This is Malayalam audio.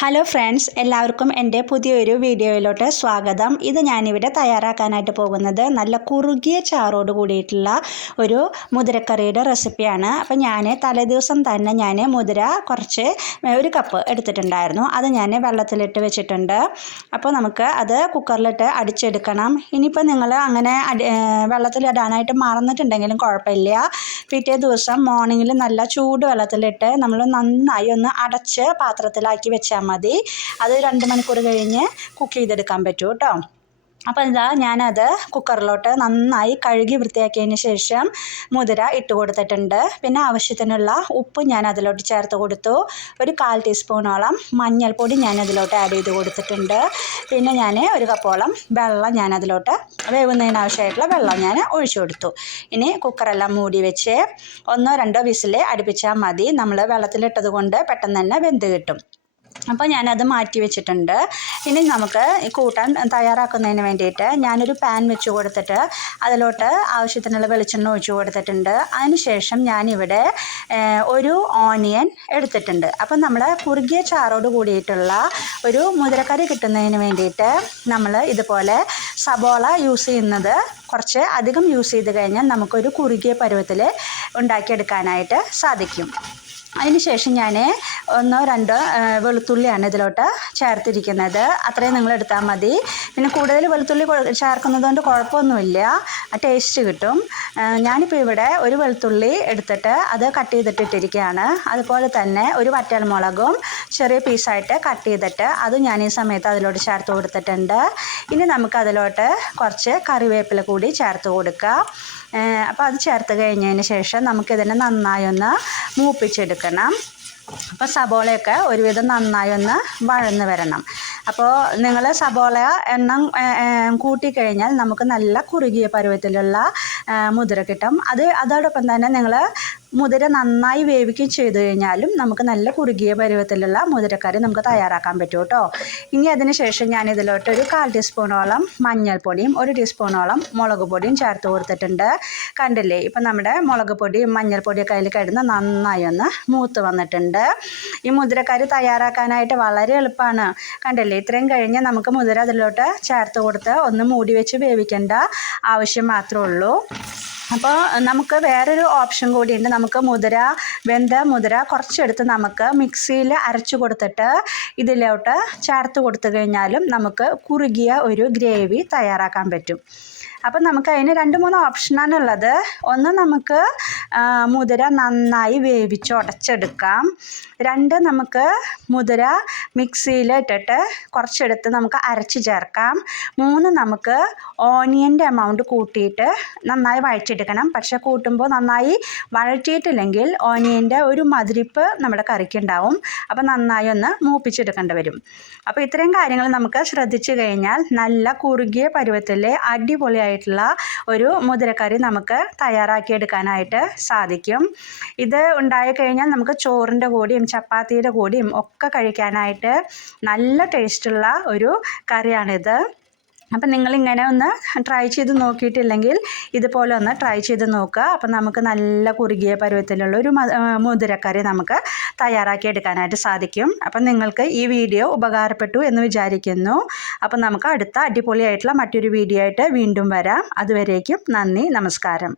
ഹലോ ഫ്രണ്ട്സ്, എല്ലാവർക്കും എൻ്റെ പുതിയൊരു വീഡിയോയിലോട്ട് സ്വാഗതം. ഇത് ഞാനിവിടെ തയ്യാറാക്കാനായിട്ട് പോകുന്നത് നല്ല കുറുകിയ ചാറോട് കൂടിയിട്ടുള്ള ഒരു മുതിരക്കറിയുടെ റെസിപ്പിയാണ്. അപ്പോൾ ഞാൻ തലേദിവസം തന്നെ മുതിര ഒരു കപ്പ് എടുത്തിട്ടുണ്ടായിരുന്നു. അത് ഞാൻ വെള്ളത്തിലിട്ട് വെച്ചിട്ടുണ്ട്. അപ്പോൾ നമുക്ക് അത് കുക്കറിലിട്ട് അടിച്ചെടുക്കണം. ഇനിയിപ്പോൾ നിങ്ങൾ അങ്ങനെ വെള്ളത്തിലിടാനായിട്ട് മറന്നിട്ടുണ്ടെങ്കിലും കുഴപ്പമില്ല. പിറ്റേ ദിവസം മോർണിംഗിൽ നല്ല ചൂട് വെള്ളത്തിലിട്ട് നമ്മൾ നന്നായി ഒന്ന് അടച്ച് പാത്രത്തിലാക്കി വെച്ചാൽ മതി. അത് 2 മണിക്കൂർ കഴിഞ്ഞ് കുക്ക് ചെയ്തെടുക്കാൻ പറ്റും കേട്ടോ. അപ്പോൾ ഇതാ ഞാനത് കുക്കറിലോട്ട് നന്നായി കഴുകി വൃത്തിയാക്കിയതിന് ശേഷം മുതിര ഇട്ട് കൊടുത്തിട്ടുണ്ട്. പിന്നെ ആവശ്യത്തിനുള്ള ഉപ്പ് ഞാൻ അതിലോട്ട് ചേർത്ത് കൊടുത്തു. ഒരു 1/4 ടീസ്പൂണോളം മഞ്ഞൾപ്പൊടി ഞാൻ അതിലോട്ട് ആഡ് ചെയ്ത് കൊടുത്തിട്ടുണ്ട്. പിന്നെ ഞാൻ ഒരു കപ്പോളം വെള്ളം ഞാൻ അതിലോട്ട് വേവുന്നതിന് ആവശ്യമായിട്ടുള്ള വെള്ളം ഞാൻ ഒഴിച്ചു കൊടുത്തു. ഇനി കുക്കറെല്ലാം മൂടി വെച്ച് 1-2 വിസിൽ അടുപ്പിച്ചാൽ മതി. നമ്മൾ വെള്ളത്തിലിട്ടത് കൊണ്ട് പെട്ടെന്ന് തന്നെ വെന്ത് കിട്ടും. അപ്പോൾ ഞാനത് മാറ്റി വെച്ചിട്ടുണ്ട്. ഇനി നമുക്ക് കൂട്ടാൻ തയ്യാറാക്കുന്നതിന് വേണ്ടിയിട്ട് ഞാനൊരു പാൻ വെച്ച് കൊടുത്തിട്ട് അതിലോട്ട് ആവശ്യത്തിനുള്ള വെളിച്ചെണ്ണ ഒഴിച്ച് കൊടുത്തിട്ടുണ്ട്. അതിനുശേഷം ഞാനിവിടെ ഒരു ഓണിയൻ എടുത്തിട്ടുണ്ട്. അപ്പം നമ്മൾ കുറുകിയ ചാറോട് കൂടിയിട്ടുള്ള ഒരു മുതിരക്കറി കിട്ടുന്നതിന് വേണ്ടിയിട്ട് നമ്മൾ ഇതുപോലെ സബോള യൂസ് ചെയ്യുന്നത് കുറച്ച് അധികം യൂസ് ചെയ്ത് കഴിഞ്ഞാൽ നമുക്കൊരു കുറുകിയ പരുവത്തിൽ ഉണ്ടാക്കിയെടുക്കാനായിട്ട് സാധിക്കും. അതിനുശേഷം ഞാൻ 1-2 വെളുത്തുള്ളിയാണ് ഇതിലോട്ട് ചേർത്തിരിക്കുന്നത്. അത്രയും നിങ്ങൾ എടുത്താൽ മതി. പിന്നെ കൂടുതൽ വെളുത്തുള്ളി ചേർക്കുന്നത് കൊണ്ട് കുഴപ്പമൊന്നുമില്ല, ടേസ്റ്റ് കിട്ടും. ഞാനിപ്പോൾ ഇവിടെ ഒരു വെളുത്തുള്ളി എടുത്തിട്ട് അത് കട്ട് ചെയ്തിട്ടിരിക്കുകയാണ്. അതുപോലെ തന്നെ ഒരു വറ്റൽമുളകും ചെറിയ പീസായിട്ട് കട്ട് ചെയ്തിട്ട് അത് ഞാൻ ഈ സമയത്ത് അതിലോട്ട് ചേർത്ത് കൊടുത്തിട്ടുണ്ട്. ഇനി നമുക്കതിലോട്ട് കുറച്ച് കറിവേപ്പില കൂടി ചേർത്ത് കൊടുക്കാം. അപ്പോൾ അത് ചേർത്ത് കഴിഞ്ഞതിന് ശേഷം നമുക്കിതിനെ നന്നായി ഒന്ന് മൂപ്പിച്ചെടുക്കണം. അപ്പോൾ സബോളയൊക്കെ ഒരുവിധം നന്നായി ഒന്ന് വഴന്ന് വരണം. അപ്പോൾ നിങ്ങൾ സബോള എണ്ണം കൂട്ടിക്കഴിഞ്ഞാൽ നമുക്ക് നല്ല കുറുകിയ പരുവത്തിലുള്ള മുതിര കിട്ടും. അതോടൊപ്പം തന്നെ നിങ്ങൾ മുതിര നന്നായി വേവിക്കുകയും ചെയ്ത് കഴിഞ്ഞാലും നമുക്ക് നല്ല കുറുകിയ പരുവത്തിലുള്ള മുതിരക്കറി നമുക്ക് തയ്യാറാക്കാൻ പറ്റും കേട്ടോ. ഇനി അതിന് ശേഷം ഞാനിതിലോട്ട് ഒരു 1/4 ടീസ്പൂണോളം മഞ്ഞൾപ്പൊടിയും 1 ടീസ്പൂണോളം മുളക് പൊടിയും ചേർത്ത് കൊടുത്തിട്ടുണ്ട്. കണ്ടില്ലേ, ഇപ്പം നമ്മുടെ മുളക് പൊടിയും മഞ്ഞൾപ്പൊടിയൊക്കെ അതിൽ കിടന്ന് നന്നായി ഒന്ന് മൂത്ത് വന്നിട്ടുണ്ട്. ഈ മുതിരക്കറി തയ്യാറാക്കാനായിട്ട് വളരെ എളുപ്പമാണ്. കണ്ടില്ലേ, ഇത്രയും കഴിഞ്ഞ് നമുക്ക് മുതിര അതിലോട്ട് ചേർത്ത് കൊടുത്ത് ഒന്ന് മൂടി വെച്ച് വേവിക്കേണ്ട ആവശ്യം മാത്രമേ ഉള്ളൂ. അപ്പോൾ നമുക്ക് വേറൊരു ഓപ്ഷൻ കൂടിയുണ്ട്. നമുക്ക് വെന്ത മുതിര കുറച്ചെടുത്ത് നമുക്ക് മിക്സിയിൽ അരച്ചു കൊടുത്തിട്ട് ഇതിലോട്ട് ചേർത്ത് കൊടുത്തു കഴിഞ്ഞാലും നമുക്ക് കുറുകിയ ഒരു ഗ്രേവി തയ്യാറാക്കാൻ പറ്റും. അപ്പം നമുക്ക് അതിന് 2-3 ഓപ്ഷനാണുള്ളത്. ഒന്ന്, നമുക്ക് മുതിര നന്നായി വേവിച്ച് ഉടച്ചെടുക്കാം. 2, നമുക്ക് മുതിര മിക്സിയിലിട്ടിട്ട് കുറച്ചെടുത്ത് നമുക്ക് അരച്ച് ചേർക്കാം. 3, നമുക്ക് ഓണിയൻ്റെ എമൗണ്ട് കൂട്ടിയിട്ട് നന്നായി വഴറ്റിയെടുക്കണം. പക്ഷേ കൂട്ടുമ്പോൾ നന്നായി വഴറ്റിയിട്ടില്ലെങ്കിൽ ഓണിയൻ്റെ ഒരു മധുരിപ്പ് നമ്മുടെ കറിക്കുണ്ടാവും. അപ്പോൾ നന്നായി ഒന്ന് മൂപ്പിച്ചെടുക്കേണ്ടി വരും. അപ്പോൾ ഇത്രയും കാര്യങ്ങൾ നമുക്ക് ശ്രദ്ധിച്ചു കഴിഞ്ഞാൽ നല്ല കുറുകിയ പരുവത്തിൽ അടിപൊളിയായിട്ടുള്ള ഒരു മുതിരക്കറി നമുക്ക് തയ്യാറാക്കിയെടുക്കാനായിട്ട് സാധിക്കും. ഇത് ഉണ്ടായി കഴിഞ്ഞാൽ നമുക്ക് ചോറിൻ്റെ കൂടെയും ചപ്പാത്തിയുടെ കൂടെയും ഒക്കെ കഴിക്കാനായിട്ട് നല്ല ടേസ്റ്റുള്ള ഒരു കറിയാണിത്. അപ്പം നിങ്ങളിങ്ങനെ ഒന്ന് ട്രൈ ചെയ്ത് നോക്കിയിട്ടില്ലെങ്കിൽ ഇതുപോലെ ഒന്ന് ട്രൈ ചെയ്ത് നോക്കുക. അപ്പം നമുക്ക് നല്ല കുറുകിയ പരുവത്തിലുള്ള ഒരു മുതിരക്കറി നമുക്ക് തയ്യാറാക്കി എടുക്കാനായിട്ട് സാധിക്കും. അപ്പം നിങ്ങൾക്ക് ഈ വീഡിയോ ഉപകാരപ്പെട്ടു എന്ന് വിചാരിക്കുന്നു. അപ്പം നമുക്ക് അടുത്ത അടിപൊളിയായിട്ടുള്ള മറ്റൊരു വീഡിയോ ആയിട്ട് വീണ്ടും വരാം. അതുവരേക്കും നന്ദി, നമസ്കാരം.